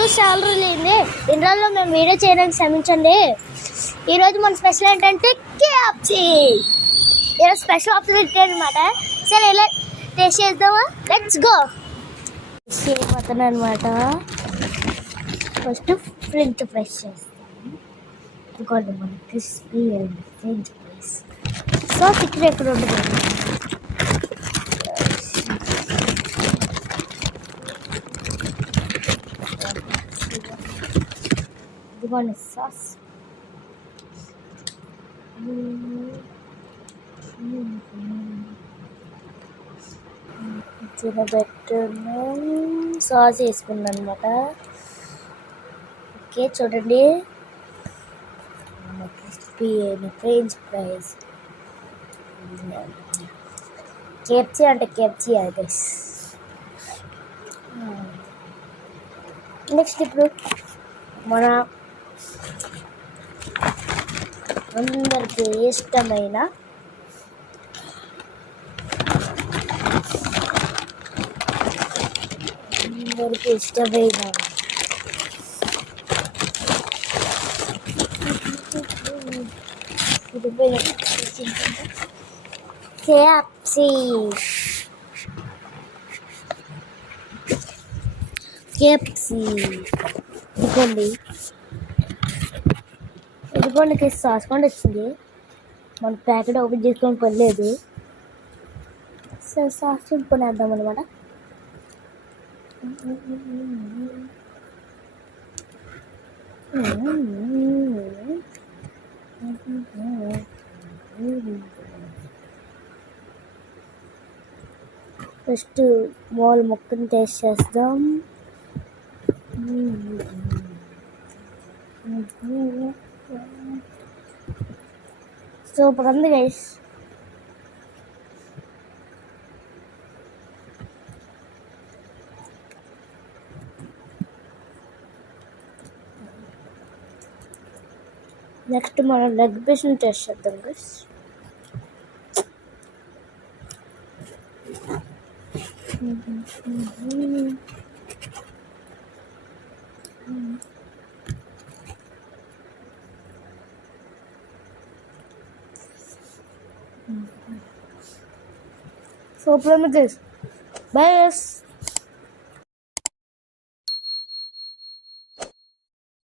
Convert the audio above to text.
చూసి చాలా రోజులైంది. ఇన్ని రోజుల్లో మేము వీడియో చేయడానికి క్షమించండి. ఈరోజు మన స్పెషల్ ఏంటంటే కేఎఫ్సి. ఈరోజు స్పెషల్ ఆప్షన్ అనమాట. సరే ఇలా టేస్ట్ చేద్దామా? Let's go. చేయబోతున్నా అనమాట. ఫస్ట్ ఫ్రెంచ్ ఫ్రైస్ చేస్తాను. ఇంకోటి మన crispy and French fries. Sauce ఇక్కడ ఎక్కడ ఉండదు. ఇదిగోండి సాస్. తినబెట్టును సాస్ వేసుకున్నాను అనమాట. ఓకే చూడండి, క్రిస్పీ అయిన ఫ్రెంచ్ ఫ్రైస్. కేఎఫ్సి అంటే కేఎఫ్సి అది. నెక్స్ట్ ఇప్పుడు మన అందరికీ ఇష్టమైన కేఎఫ్సి ఇదిగోండి సాస్ కూడా వచ్చింది. మన ప్యాకెట్ ఓపెన్ చేసుకొని పర్లేదు. సో సాస్ చింపుకునేద్దాం అనమాట. ఫస్ట్ మాల్ మొక్కని టేస్ట్ చేద్దాం. సూపర్ ఉంది గైస్. నెక్స్ట్ మనం లెగ్ పీస్ని టేస్ట్ చేద్దాం గైస్. సూపర్ ఉంది గైస్. Bye guys.